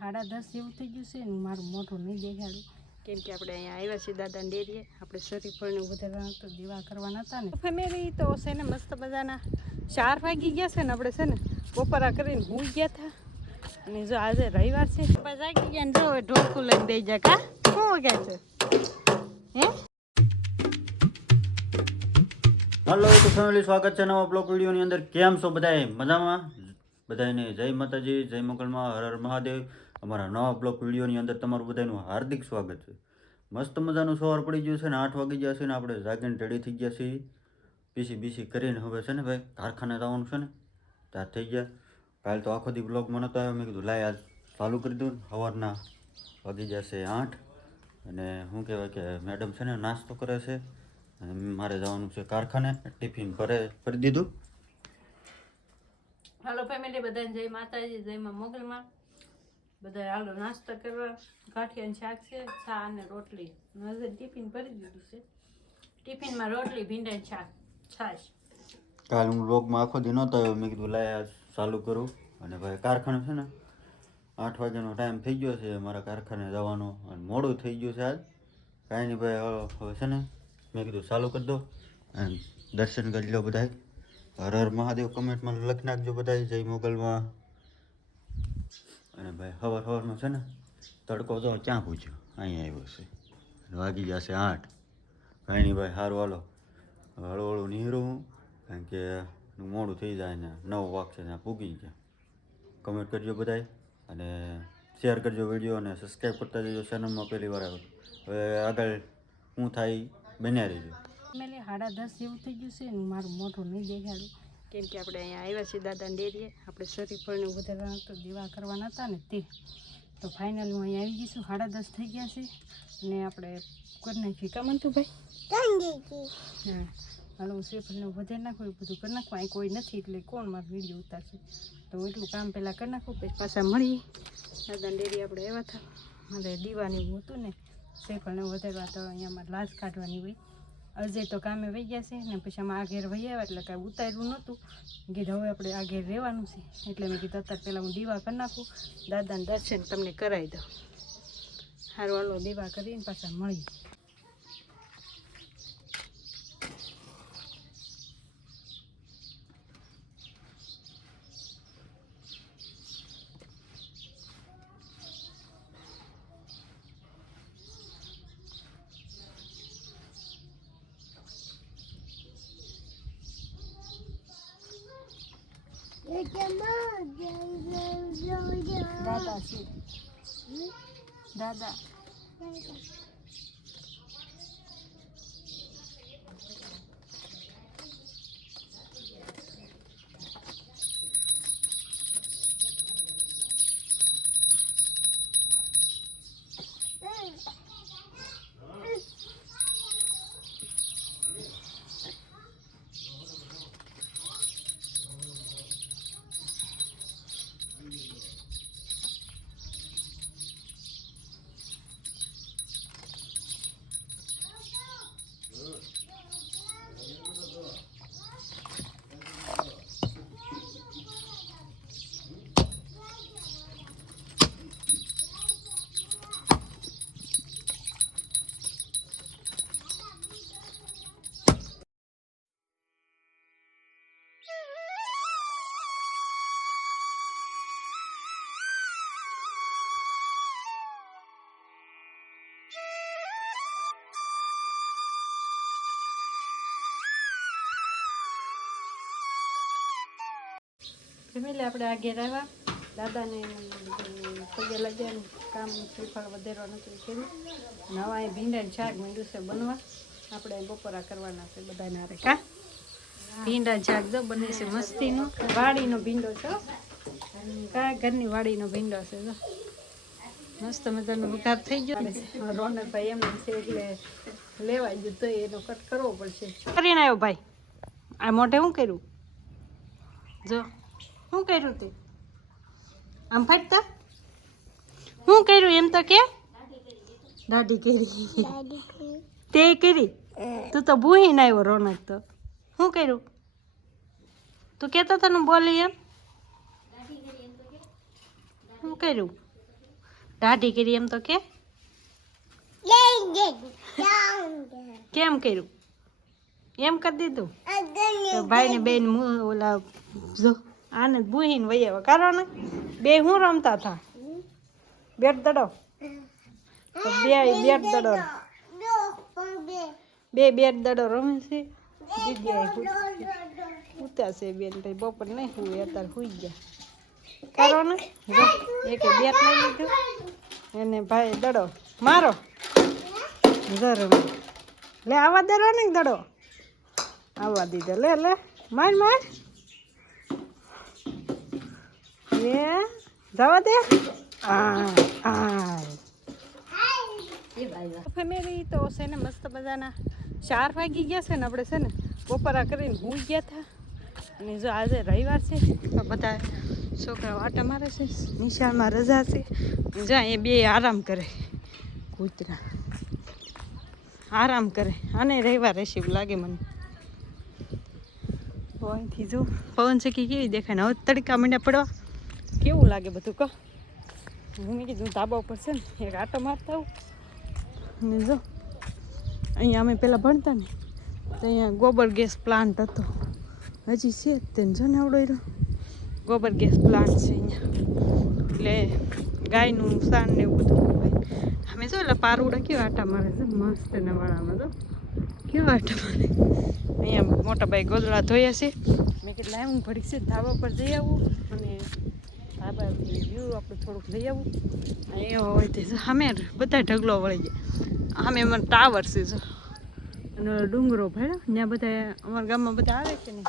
સાડા દસ જેવું થઈ ગયું છે ને મારું મોઢું નહીં દેખાડું. કેમ કે આપણે અહીંયા આવ્યા છીએ દાદાને ડેરીએ. આપણે શરીફળને વધારવાના તો દેવા કરવાના હતા ને. ફેમિલી તો છે ને મસ્ત મજાના. ચાર વાગી ગયા છે ને આપણે છે ને બપોરા કરીને હું ગયા હતા અને જો આજે રવિવાર છે. જાગી ગયા ને જો ઢોકું લઈને દઈ જા કા. શું વાગ્યા છે? હે? હલો તો ફેમિલી સ્વાગત છે નવા બ્લોગ વિડીયોની અંદર. કેમ છો બધાએ મજામાં? બધાને જય માતાજી, જય મંગળમાં હર હર મહાદેવ. અમારા નવા બ્લોક વિડીયોની અંદર તમારું બધાનું હાર્દિક સ્વાગત છે. મસ્ત મજાનું સવાર પડી ગયું છે ને આઠ વાગી ગયા છે ને આપણે જાગીને રેડી થઈ ગયા છીએ. પીસી બીસી કરીને હવે છે ને ભાઈ કારખાને જવાનું છે ને. ત્યાં થઈ ગયા. કાલ તો આખો દી મને તો આવ્યો. મેં કીધું, લાય, આજ ચાલુ કરી દઉં. સવારના વાગી જશે આઠ. અને શું કહેવાય કે મેડમ છે ને નાસ્તો કરે છે. અને મારે જવાનું છે કારખાને. ટિફિન ભરે કરી દીધું. હાલો ફેમિલી બધાને જય માતાજી, જય માં મોગલમાં. બધા હાલો નાસ્તો કરવા. ગાંઠિયાનું શાક છે, ચા અને રોટલી. નજર ટિફિન ભરી દીધું છે. ટિફિનમાં રોટલી ભીંડા શાક, છાશ. કાલ હું બ્લોગમાં આખો દી નહોતો આવ્યો. મેં કીધું, લાય ચાલુ કરું. અને ભાઈ કારખાને છે ને, આઠ વાગ્યાનો ટાઈમ થઈ ગયો છે. મારા કારખાને જવાનો અને મોડું થઈ ગયું છે આજ. કાંઈ નહીં ભાઈ, હવે છે ને, મેં કીધું, ચાલુ કરી દો. અને દર્શન કરી લો બધાય. હર હર મહાદેવ. કમેન્ટમાં લખી નાખજો બધાય, જય મોગલમાં. અને ભાઈ સવાર હવારનો છે ને, તડકો તો ક્યાં પૂછ્યો? અહીંયા આવ્યો છે. વાગી જશે આઠ. કાંઈ ભાઈ સારું હાલો. હળવું હળવું નીરું હું કારણ કે મોડું થઈ જાય ને નવ વાગશે ને પૂગી ગયા. કમેન્ટ કરજો બધાય અને શેર કરજો વીડિયો અને સબસ્ક્રાઈબ કરતા જજો ચેનલમાં પહેલી વાર આવ્યો હવે આગળ શું થાય, બન્યા રહેજો. સાડા દસ જેવું થઈ ગયું છે મારું મોઢું નહીં દેખાડું કેમ કે આપણે અહીંયા આવ્યા છીએ દાદાને ડેરીએ આપણે શરીફળને વધારવાના તો દીવા કરવાના હતા ને તે. તો ફાઇનલ હું અહીંયા આવી ગઈશું સાડા દસ થઈ ગયા છે. અને આપણે કરી નાખ્યું કામ હતું ભાઈ હા. હાલો, હું શ્રીફળને વધારે નાખું એ બધું કરી નાખું. અહીં કોઈ નથી, એટલે કોણ મારો વીડિયો ઉતારશે? તો એટલું કામ પહેલાં કરી નાખું, પછી પાછા મળીએ. દાદાને ડેરી આપણે આવ્યા હતા. મારે દીવાની હતું ને શ્રીફળને વધારવા તો અહીંયા મારે લાશ કાઢવાની હોય. અજય તો કામે વહી ગયા છે ને પછી આમાં આ ઘેર વહી આવ્યા એટલે કાંઈ ઉતાર્યું નહોતું. કીધું, હવે આપણે આ ઘેર રહેવાનું છે. એટલે મેં કીધું, અત્યારે પહેલાં હું દીવા કરી નાખું. દાદાને દર્શન તમને કરાવી દઉં. સારું હાલો, દીવા કરીને પાછા મળીએ દાદા છે ફેમિલી આપણે આ ઘેર આવ્યા દાદાને પગે લાગ્યા કામ શ્રીફળ વધારવા નથી કર્યું. હવે અહીં ભીંડા શાક મીંડું છે બનવા. આપણે બપોરા કરવાના છે બધાને હારે. કા? ભીંડા શાક જો બને છે મસ્તીનો. વાડીનો ભીંડો છો. કા? ઘરની વાડીનો ભીંડો છે જો. મસ્ત મજાનો વઘાર થઈ ગયો. રોનકભાઈ એમ છે એટલે લેવા ગયું તો એનો કટ કરવો પડશે. કરીને આવ્યો ભાઈ. આ મોઢે શું કર્યું? જો. શું કર્યું તે? આમ ફાટતા? શું કર્યું એમ તો કે? દાઢી કરી. તે કરી? તું તો ભૂહીને આવ્યો રોનક તો. શું કર્યું? તું કહેતો તને બોલી એમ. શું કર્યું? દાઢી કરી એમ તો કે? કેમ કર્યું? એમ કરી દીધું? ભાઈ ને બેન ઓલા જો આને બુહીને વહી આવ્યા. કારણ ને બે હું રમતા હતા? બેટ દડો. બે બેટ દડો. બે બેટ દડો રમે છે. દીદી ઉતા છે બેન ભાઈ બપોર નહીં હું અત્યારે હુઈ ગયા. કરો ને એક બેટ લઈ લીધું. એને ભાઈ દડો. મારો. જો લે, આવા દડો ને દડો. આવવા દીધો. લે લે. માર માર. લે જવા દે. ફેમિલી તો છે ને મસ્ત મજાના ચાર વાગી ગયા છે ને આપણે છે ને બપોરા કરીને હું ગયા હતા અને જો આજે રવિવાર છે, તો બધા છોકરા વાટા મારે છે, નિશાળમાં રજા છે. જા એ બે આરામ કરે, કૂતરા. આરામ કરે અને રવિવાર રહેશે એવું લાગે મને. અહીંથી જો પવન ચકી કેવી દેખાય ને? હવે તડકા માંડ્યા પડવા. કેવું લાગે બધું કહો? હું કીધું ધાબા ઉપર છે ને, એક આટો મારતા આવું. અને જો, અહીંયા અમે પહેલાં ભણતા ને, તો અહીંયા ગોબર ગેસ પ્લાન્ટ હતો. હજી છે તેને જો ને આવડો ગોબર ગેસ પ્લાન્ટ છે અહીંયા. એટલે ગાયનું સાન ને એવું બધું અમે જો એટલે પારુડા કેવા આટા મારે છે, મસ્ત ને વાળામાં જો. કેવા આટા મારે. અહીંયા મોટા ભાઈ ગોદડા ધોયા છે. મેં કેટલા હું ઘડીક છે ધાબા પર જઈ આવું. અને વ્યૂ આપણે થોડુંક લઈ આવું. એ હોય તે સામે બધા ઢગલો વળી ગયા. સામે મને ટાવર છે જો. અને ડુંગરો ભર્યો. ત્યાં બધા અમારા ગામમાં બધા આવે કે નહીં?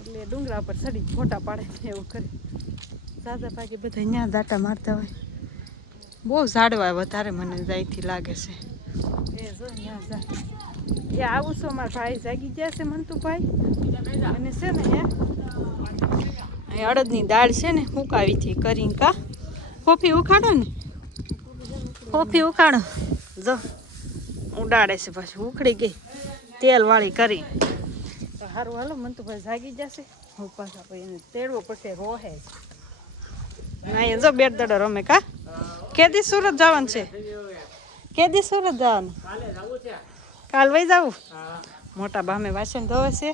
એટલે ડુંગરા પર ચડી ફોટા પાડે એવું કરે. દાદા પાકી બધા ત્યાં દાટા મારતા હોય. બહુ ઝાડવા વધારે મને જાયથી લાગે છે. એ જો ત્યાં જા. આવું છું અમારા ભાઈ જાગી ગયા છે મંતુભાઈ અને છે ને અહીં અડદની દાળ છે ને ઉકાવીથી કરીને કા. કોફી ઉખાડો ને. કોફી ઉખાડો. જો ઉડાડે છે પછી ઉખડી ગઈ. તેલ વાળી કરી. તો સારું હાલો ભાઈ જાગી જશે. હું પાછા પછી એને તેડવો પડશે રોહે. ના એ જો બેટ દડો રમે કા. કેદી સુરત જવાનું છે? કેદી સુરત જવાનું? કાલ વહી જવું? મોટા બામે વાસણ ધોવે છે.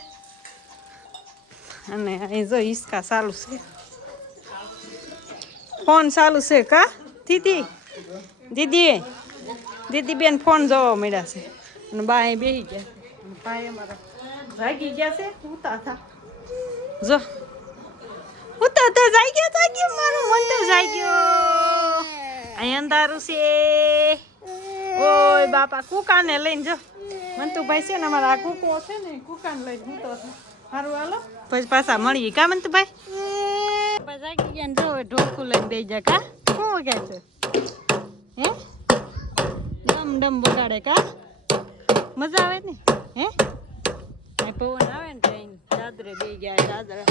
અને અહીં જો હિસકા ચાલુ છે. ફોન ચાલુ છે કા? દીદી. દીદી. દીદી બેન ફોન જોવા મળ્યા છે. અને બા બેસી ગયા છે. ઉતા હતા જો. ઉતા તો જાગ્યો જાગ્યો મારું મન તો જાગ્યો. અહીં અંધારું છે. ઓય બાપા, કુકાને લઈને જો. મંતુભાઈ છે ને અમારા કુકો છે ને, કુકાને લઈને હું તો સારું હાલો. પછી પાછા મળીએ. કા મંતુભાઈ? પછી જાગી ગયા ને જો ઢોકું લઈને બેસી જા કા? શું વગાડ છે? હે? ડમ ડમ વગાડે કા? મજા આવે ને? હે? પવન આવે ને ટ્રેન ચાદરે બે ગયા ચાદરે.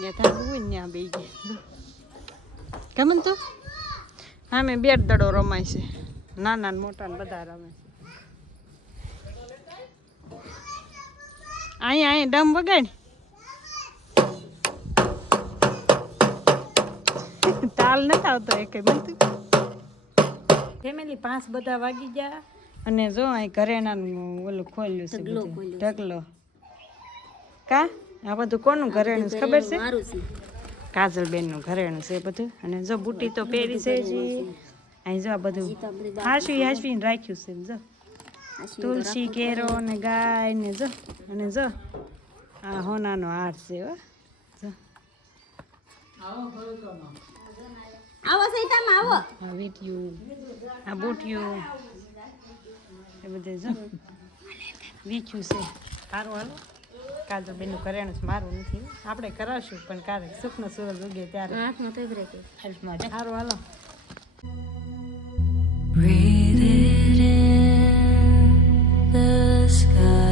જ્યાં થાંભવું ને ત્યાં બે ગયા. ગમન તું હા મેં બેટ દડો રમાય છે. નાના ને મોટા બધા રમે છે. અહીંયા અહીંયા ડમ વગાડ. તાલ નથી આવતો એક બનતું. ફેમિલી પાંચ બધા વાગી ગયા. અને જો અહીં ઘરેણાનું ઓલું ખોલ્યું છે ઢગલો કા? આ બધું કોનું ઘરેણું છે? ખબર છે? કાજલબેનનું ઘરેણું છે બધું. અને જો બુટી તો પહેરી છે જી અહીં જો આ બધું હાસવી હાસવીને રાખ્યું છે જો. તુલસી કેરો ને ગાય ને જો અને જો આ હોનાનો હાર છે હો. જો. આવો સૈતામાં આવો. આ વીંટિયું આ બુટિયું એ બધે જો. વીખ્યું છે. સારું હાલો બેનું કરેણું મારું નથી. આપણે કરાવશું પણ ક્યારેક સુખનો સૂરજ ઉગે ત્યારે. હાથમાં તો સારું હાલો. sky.